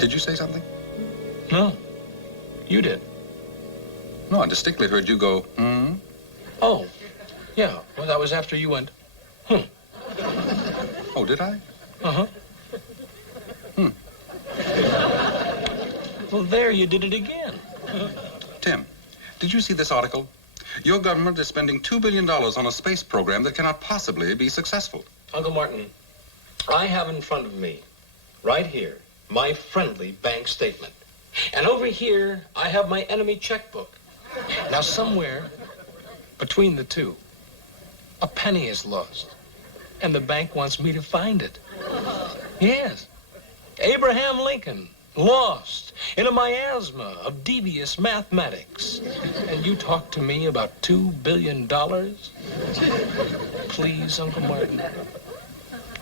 Did you say something? No. You did. No, I distinctly heard you go, Oh, yeah. Well, that was after you went, Oh, did I? Uh-huh. Well, there you did it again. Tim, did you see this article? Your government is spending $2 billion on a space program that cannot possibly be successful. Uncle Martin, I have in front of me, right here, my friendly bank statement. And over here, I have my enemy checkbook. Now, somewhere between the two, a penny is lost. And the bank wants me to find it. Yes. Abraham Lincoln, lost in a miasma of devious mathematics. And you talk to me about $2 billion? Please, Uncle Martin,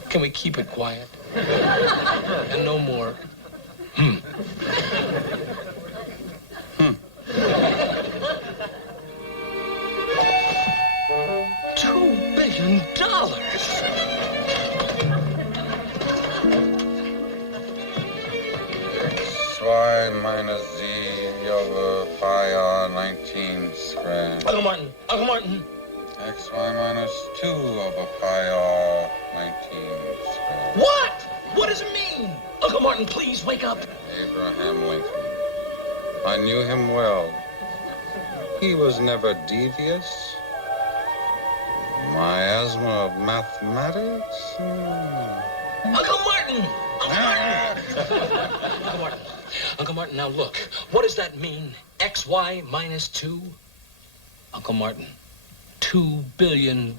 can we keep it quiet? And no more. $2 billion. Y minus Z over pi r 19 squared. Uncle Martin, Uncle Martin. XY minus 2 over pi r 19 squared. What? What does it mean? Uncle Martin, please wake up. Abraham Lincoln. I knew him well. He was never devious. Miasma of mathematics? Uncle Martin! Uncle Martin! Uncle Martin. Uncle Martin, now look. What does that mean? XY minus 2? Uncle Martin, $2 billion.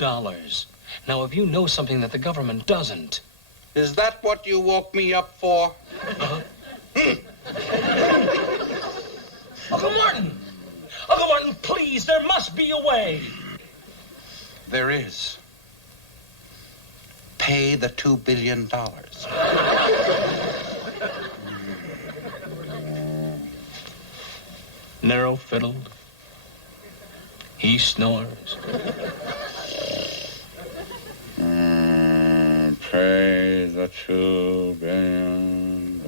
Now, if you know something that the government doesn't... Is that what you woke me up for? Uncle Martin! Uncle Martin, please, there must be a way. There is. Pay the $2 billion. Narrow-fiddled. He snores. Pay the $2 billion.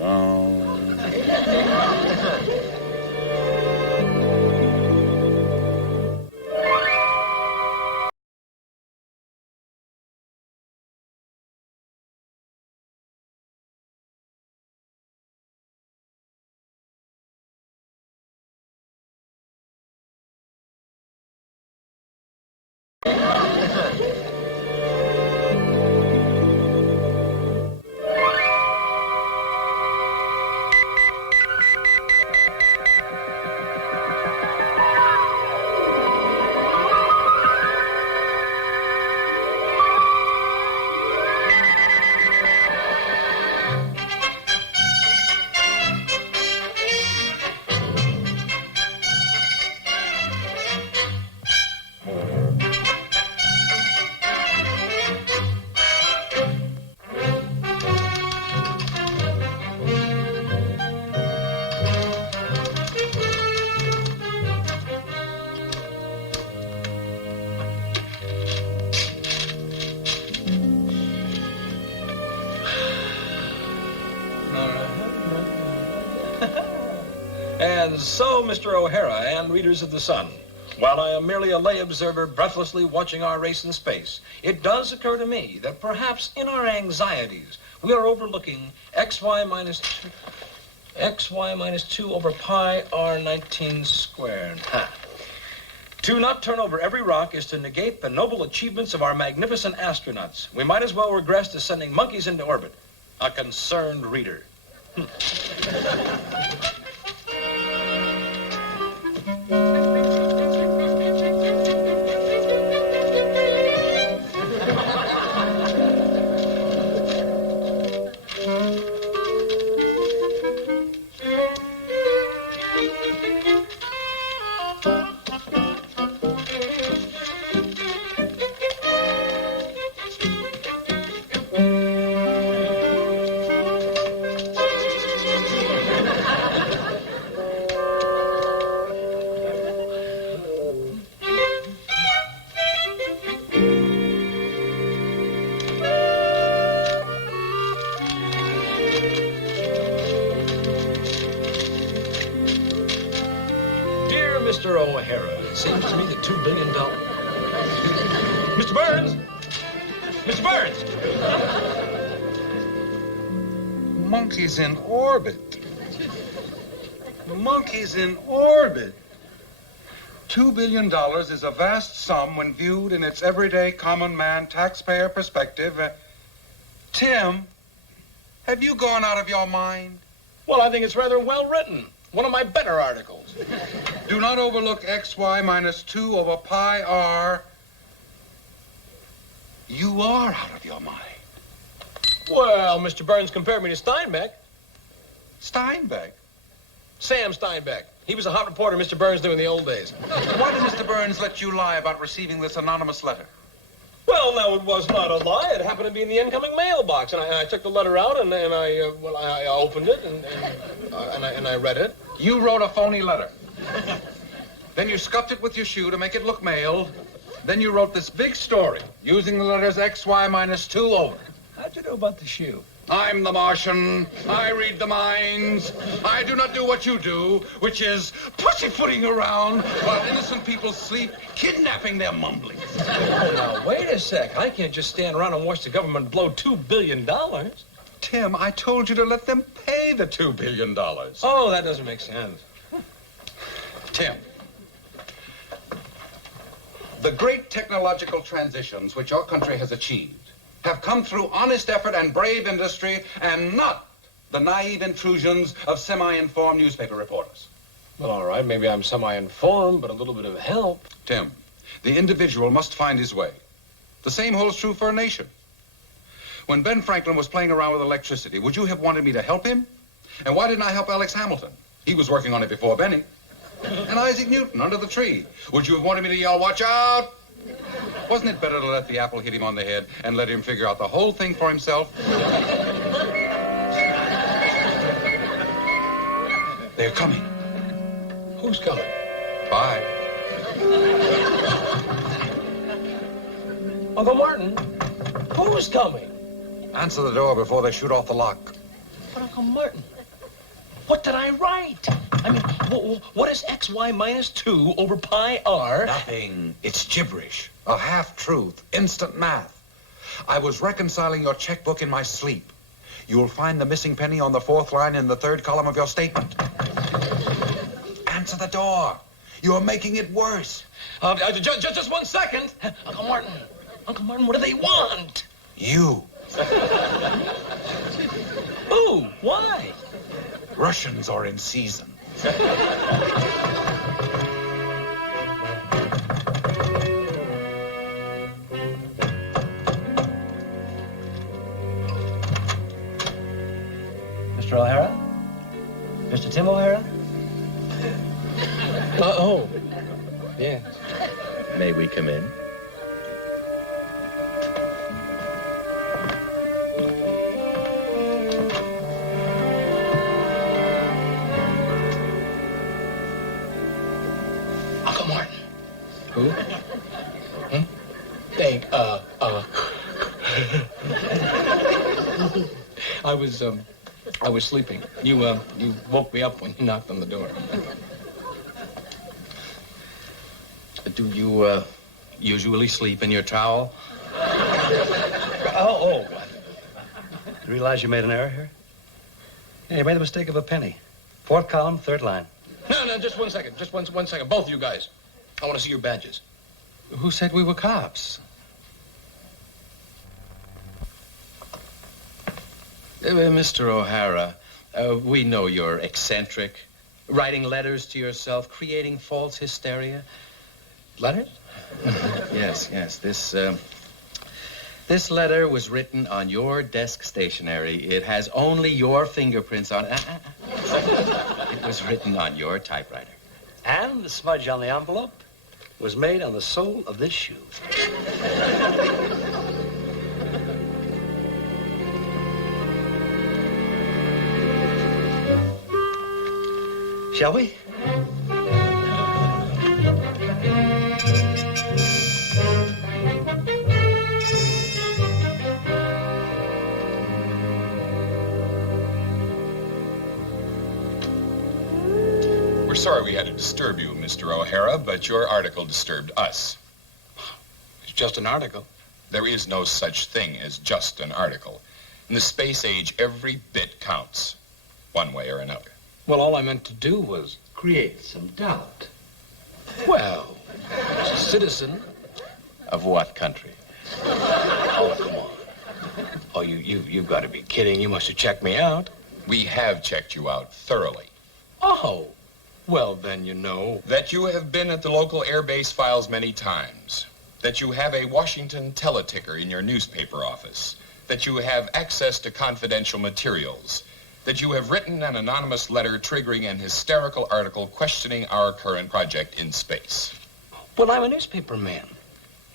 And so, Mr. O'Hara and readers of The Sun, while I am merely a lay observer breathlessly watching our race in space, it does occur to me that perhaps in our anxieties we are overlooking xy minus 2 over pi r 19 squared. To not turn over every rock is to negate the noble achievements of our magnificent astronauts. We might as well regress to sending monkeys into orbit. A concerned reader. Mr. O'Hara, it seems to me that $2 billion... Mr. Burns! Mr. Burns! Monkeys in orbit. Monkeys in orbit. $2 billion is a vast sum when viewed in its everyday common man taxpayer perspective. Tim, have you gone out of your mind? Well, I think it's rather well written. One of my better articles. Do not overlook xy minus 2 over pi r. You are out of your mind. Well, Mr. Burns compared me to Steinbeck. Steinbeck? Sam Steinbeck. He was a hot reporter Mr. Burns knew in the old days. Why did Mr. Burns let you lie about receiving this anonymous letter? Well, no, it was not a lie. It happened to be in the incoming mailbox, and I took the letter out, and I opened it, and I read it. You wrote a phony letter. Then you scuffed it with your shoe to make it look mailed. Then you wrote this big story using the letters XY minus 2 over. How'd you know about the shoe? I'm the Martian. I read the minds. I do not do what you do, which is pussyfooting around while innocent people sleep, kidnapping their mumblings. Oh, now, wait a sec. I can't just stand around and watch the government blow $2 billion. Tim, I told you to let them pay the $2 billion. Oh, that doesn't make sense. Tim, the great technological transitions which our country has achieved have come through honest effort and brave industry and not the naive intrusions of semi-informed newspaper reporters. Well, all right, maybe I'm semi-informed, but a little bit of help. Tim, the individual must find his way. The same holds true for a nation. When Ben Franklin was playing around with electricity, would you have wanted me to help him? And why didn't I help Alex Hamilton? He was working on it before Benny. And Isaac Newton under the tree. Would you have wanted me to yell, "Watch out"? Wasn't it better to let the apple hit him on the head and let him figure out the whole thing for himself? They're coming. Who's coming? Bye. Uncle Martin, who's coming? Answer the door before they shoot off the lock. But Uncle Martin, what did I write? I mean, what is XY minus 2 over pi r? Nothing. It's gibberish. A half-truth. Instant math. I was reconciling your checkbook in my sleep. You'll find the missing penny on the 4th line in the 3rd column of your statement. Answer the door. You're making it worse. Just 1 second. Uncle Martin, what do they want? You. Ooh, why? Russians are in season. Mr. O'Hara? Mr. Tim O'Hara? Oh, yeah. May we come in? Uncle Martin. Who? Thank, I was sleeping. You woke me up when you knocked on the door. Do you, usually sleep in your towel? Oh. You realize you made an error here? Yeah, you made the mistake of a penny. 4th column, 3rd line. No, just 1 second. Just one second. Both of you guys. I want to see your badges. Who said we were cops? Mr. O'Hara, we know you're eccentric, writing letters to yourself, creating false hysteria. Letters? Yes. This letter was written on your desk stationery. It has only your fingerprints on it. It was written on your typewriter. And the smudge on the envelope was made on the sole of this shoe. Shall we? We're sorry we had to disturb you, Mr. O'Hara, but your article disturbed us. It's just an article. There is no such thing as just an article. In the space age, every bit counts, one way or another. Well, all I meant to do was... Create some doubt. Well, as a citizen... Of what country? Oh, come on. Oh, you've got to be kidding. You must have checked me out. We have checked you out thoroughly. Oh, well, then you know. That you have been at the local airbase files many times. That you have a Washington teleticker in your newspaper office. That you have access to confidential materials. That you have written an anonymous letter triggering an hysterical article questioning our current project in space. Well, I'm a newspaper man.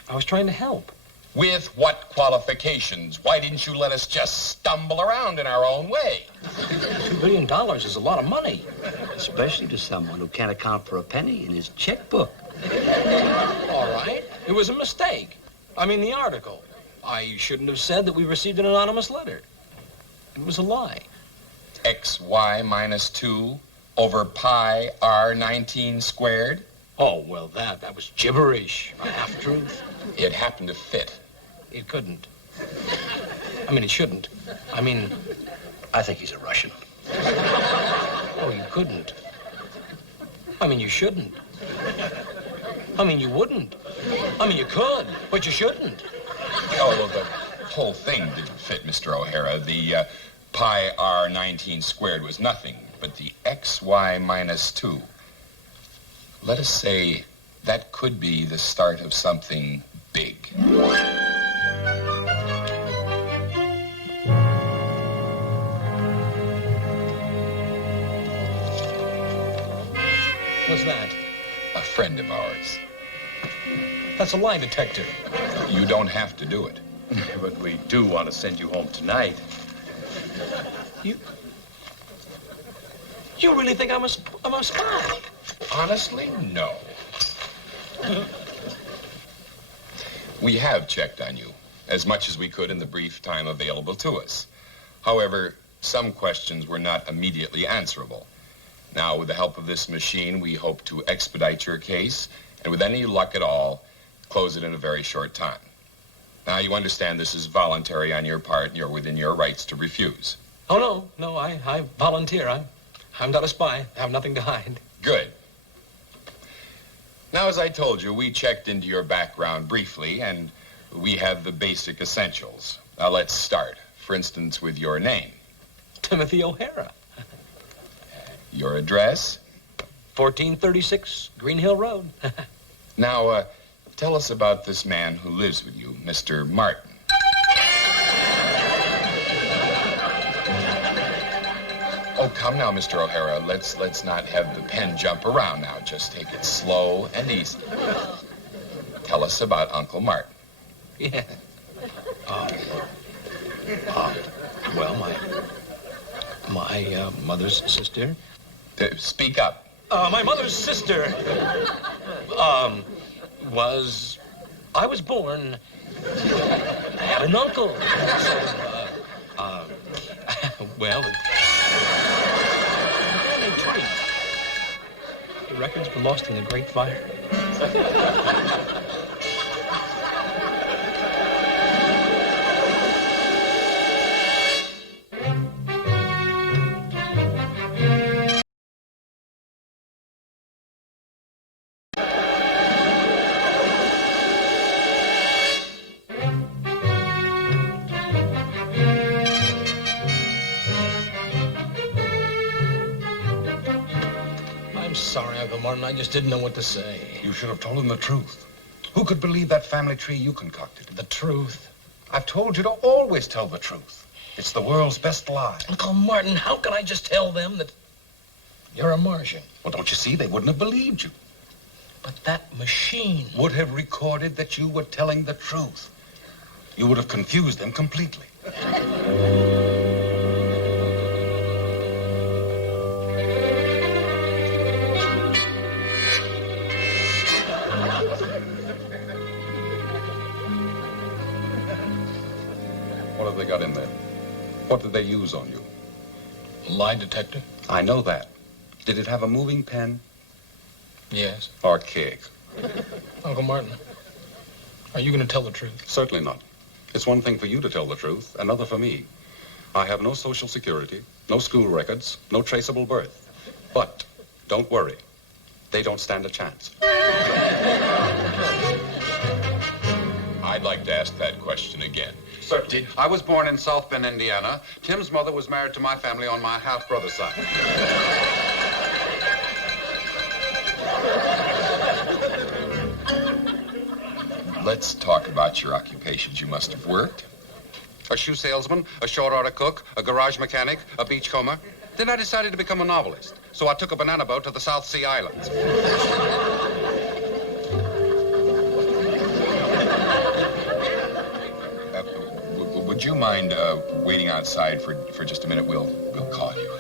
I was trying to help. With what qualifications? Why didn't you let us just stumble around in our own way? $2 billion is a lot of money. Especially to someone who can't account for a penny in his checkbook. All right. It was a mistake. I mean, the article. I shouldn't have said that we received an anonymous letter. It was a lie. XY minus 2 over pi R19 squared? Oh, well, that was gibberish. A half-truth. It happened to fit. It couldn't. I mean, it shouldn't. I mean... I think he's a Russian. Oh, you couldn't. I mean, you shouldn't. I mean, you wouldn't. I mean, you could, but you shouldn't. Oh, well, the whole thing didn't fit, Mr. O'Hara. The pi R19 squared was nothing, but the XY minus 2. Let us say that could be the start of something big. What's that? A friend of ours. That's a lie detector. You don't have to do it. But we do want to send you home tonight. You really think I'm a spy? Honestly, no. We have checked on you, as much as we could in the brief time available to us. However, some questions were not immediately answerable. Now, with the help of this machine, we hope to expedite your case, and with any luck at all, close it in a very short time. Now, you understand this is voluntary on your part, and you're within your rights to refuse. Oh, no, I volunteer. I'm not a spy. I have nothing to hide. Good. Now, as I told you, we checked into your background briefly, and we have the basic essentials. Now, let's start, for instance, with your name. Timothy O'Hara. Your address? 1436 Green Hill Road. Now, tell us about this man who lives with you, Mr. Martin. Oh, come now, Mr. O'Hara. Let's not have the pen jump around now. Just take it slow and easy. Tell us about Uncle Martin. Yeah. Well, my mother's sister. Speak up. My mother's sister I was born, I had an uncle. So, well, a guy named Tony. The records were lost in the Great Fire. Sorry, Uncle Martin. I just didn't know what to say. You should have told him the truth. Who could believe that family tree you concocted? The truth. I've told you to always tell the truth. It's the world's best lie. Uncle Martin, how can I just tell them that you're a Martian? Well, don't you see? They wouldn't have believed you. But that machine... Would have recorded that you were telling the truth. You would have confused them completely. What have they got in there? What did they use on you? Lie detector? I know that. Did it have a moving pen? Yes. Archaic. Uncle Martin, are you going to tell the truth? Certainly not. It's one thing for you to tell the truth, another for me. I have no social security, no school records, no traceable birth. But don't worry. They don't stand a chance. I'd like to ask that question again. Certainly. I was born in South Bend, Indiana. Tim's mother was married to my family on my half-brother's side. Let's talk about your occupations. You must have worked. A shoe salesman, a short-order cook, a garage mechanic, a beachcomber. Then I decided to become a novelist. So I took a banana boat to the South Sea Islands. Would you mind waiting outside for just a minute? We'll call you.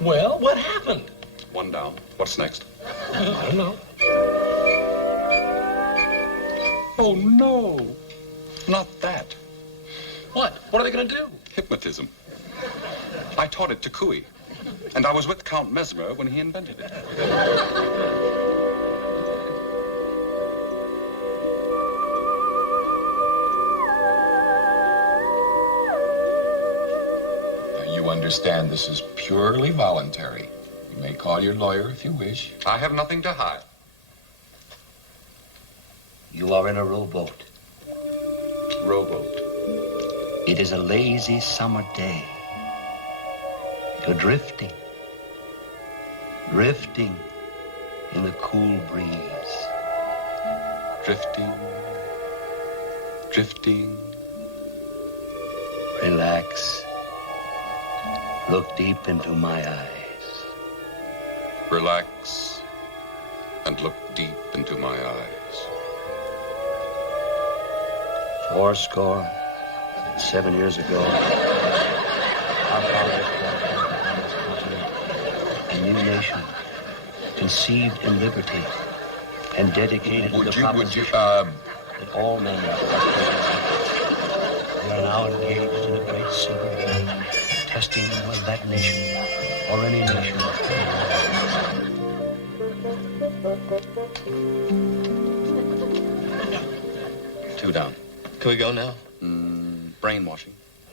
Well, what happened? One down. What's next? I don't know. Oh, no. Not that. What? What are they going to do? Hypnotism. I taught it to Cooey. And I was with Count Mesmer when he invented it. You understand this is purely voluntary. You may call your lawyer if you wish. I have nothing to hide. You are in a rowboat. Rowboat. It is a lazy summer day. You're drifting. Drifting in the cool breeze. Drifting. Drifting. Relax. Look deep into my eyes. Relax and look deep into my eyes. 7 years ago, our fathers brought on this continent a new nation, conceived in liberty and dedicated to the proposition that all men are equal. We are now engaged in a great civil war, testing whether that nation or any nation Two down. Can we go now? Brainwashing.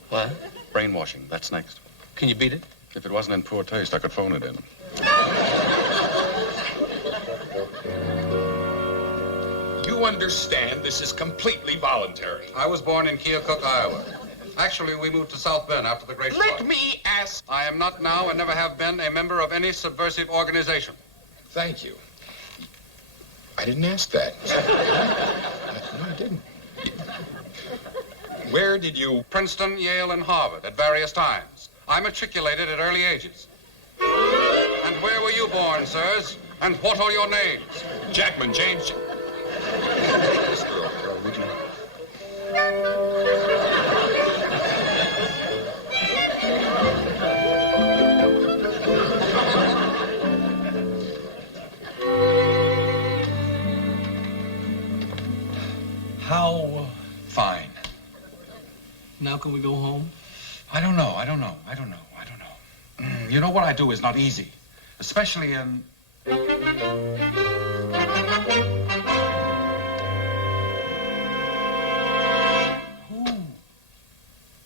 What? Brainwashing. That's next. Can you beat it? If it wasn't in poor taste, I could phone it in. You understand this is completely voluntary. I was born in Keokuk, Iowa. Actually, we moved to South Bend after the Great Flood. Let me ask. I am not now and never have been a member of any subversive organization. Thank you. I didn't ask that. No, I didn't. Where did you... Princeton, Yale, and Harvard at various times. I matriculated at early ages. And where were you born, sirs? And what are your names? Jackman, James... This girl, Carol, would you... How fine. Now can we go home? I don't know. You know, what I do is not easy, especially in...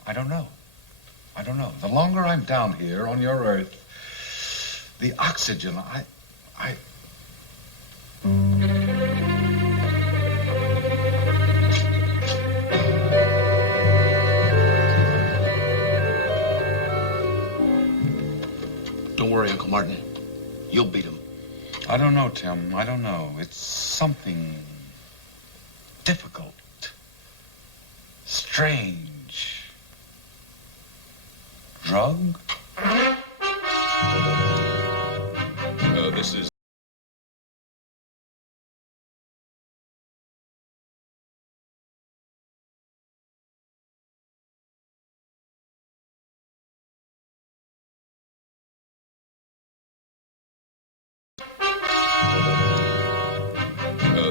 I don't know. The longer I'm down here on your Earth, the oxygen, Don't worry, Uncle Martin. You'll beat him. I don't know, Tim. I don't know. It's something difficult, strange. Drug? This is...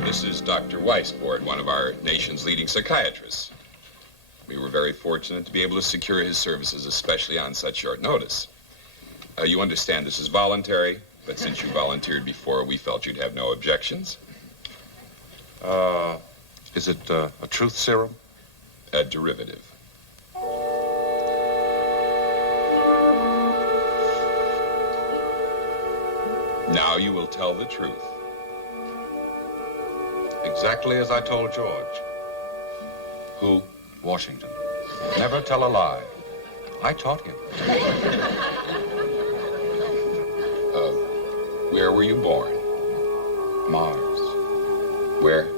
This is Dr. Weisbord, one of our nation's leading psychiatrists. We were very fortunate to be able to secure his services, especially on such short notice. You understand this is voluntary, but since you volunteered before, we felt you'd have no objections. Is it a truth serum? A derivative. Now you will tell the truth. Exactly as I told George. Who? Washington. Never tell a lie. I taught him. Where were you born? Mars. Where?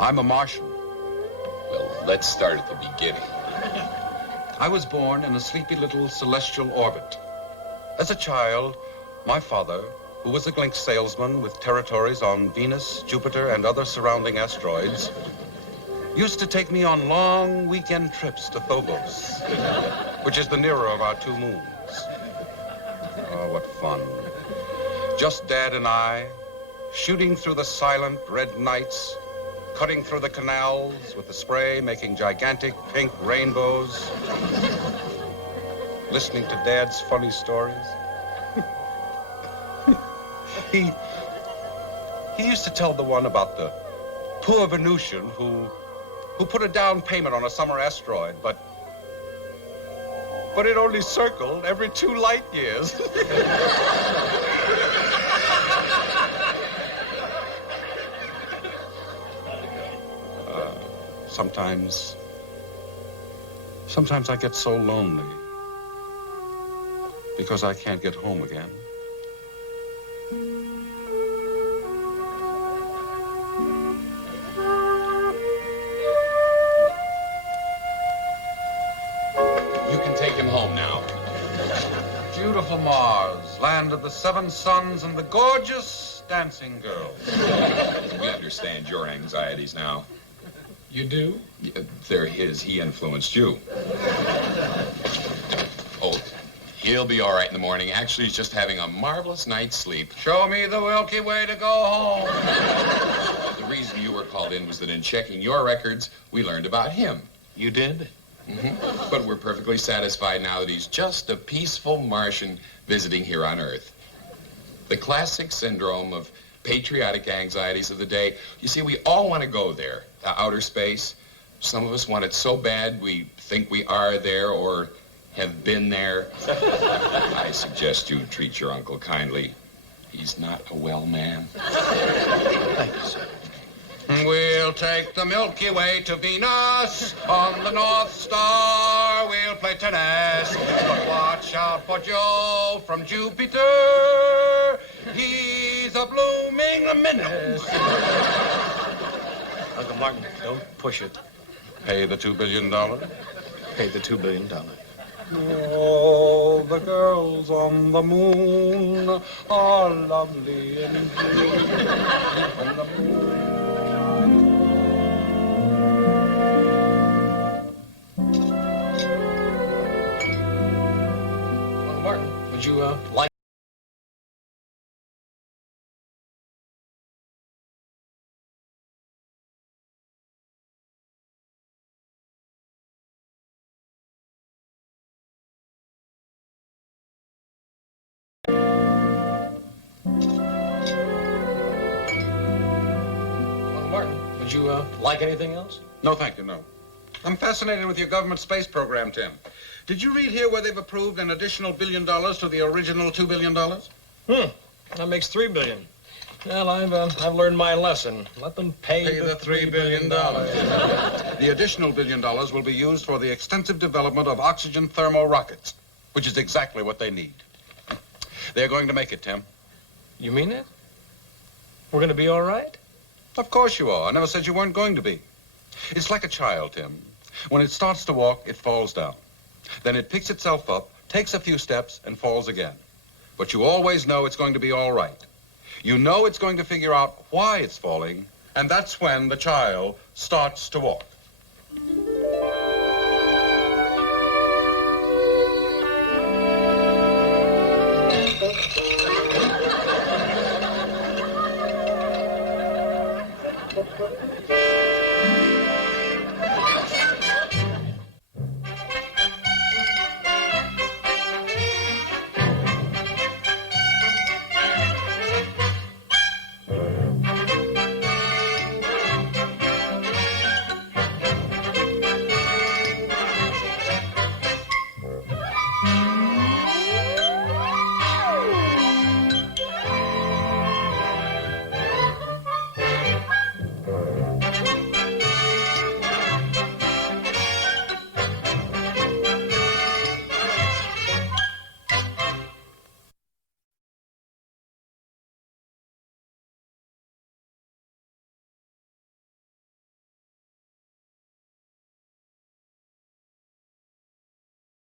I'm a Martian. Well, let's start at the beginning. I was born in a sleepy little celestial orbit. As a child, my father, who was a Glynx salesman with territories on Venus, Jupiter, and other surrounding asteroids, used to take me on long weekend trips to Phobos, which is the nearer of our two moons. Oh, what fun. Just Dad and I, shooting through the silent red nights, cutting through the canals with the spray, making gigantic pink rainbows, listening to Dad's funny stories. He used to tell the one about the poor Venusian who put a down payment on a summer asteroid, but it only circled every 2 light years. Sometimes I get so lonely because I can't get home again. You can take him home now. Beautiful Mars, land of the 7 suns and the gorgeous dancing girls. We understand your anxieties now. You do? They're his. He influenced you. Oh, he'll be all right in the morning. Actually, he's just having a marvelous night's sleep. Show me the Milky Way to go home. The reason you were called in was that in checking your records, we learned about him. You did? Mm-hmm. But we're perfectly satisfied now that he's just a peaceful Martian visiting here on Earth. The classic syndrome of patriotic anxieties of the day. You see, we all want to go there, to outer space. Some of us want it so bad we think we are there or have been there. I suggest you treat your uncle kindly. He's not a well man. Thank you, sir. We'll take the Milky Way to Venus. On the North Star, we'll play tennis. But watch out for Joe from Jupiter. He's a blooming menace. Uncle Martin, don't push it. Pay the $2 billion. Pay the $2 billion. All the girls on the moon are lovely indeed. On the moon. Uncle Martin, would you like... Would you like anything else? No, thank you, no. I'm fascinated with your government space program, Tim. Did you read here where they've approved an additional $1 billion to the original $2 billion? That makes $3 billion. Well, I've learned my lesson. Let them pay The $3 billion. The additional $1 billion will be used for the extensive development of oxygen thermal rockets, which is exactly what they need. They're going to make it, Tim. You mean it? We're going to be all right? Of course you are. I never said you weren't going to be. It's like a child, Tim. When it starts to walk, it falls down. Then it picks itself up, takes a few steps, and falls again. But you always know it's going to be all right. You know it's going to figure out why it's falling, and that's when the child starts to walk.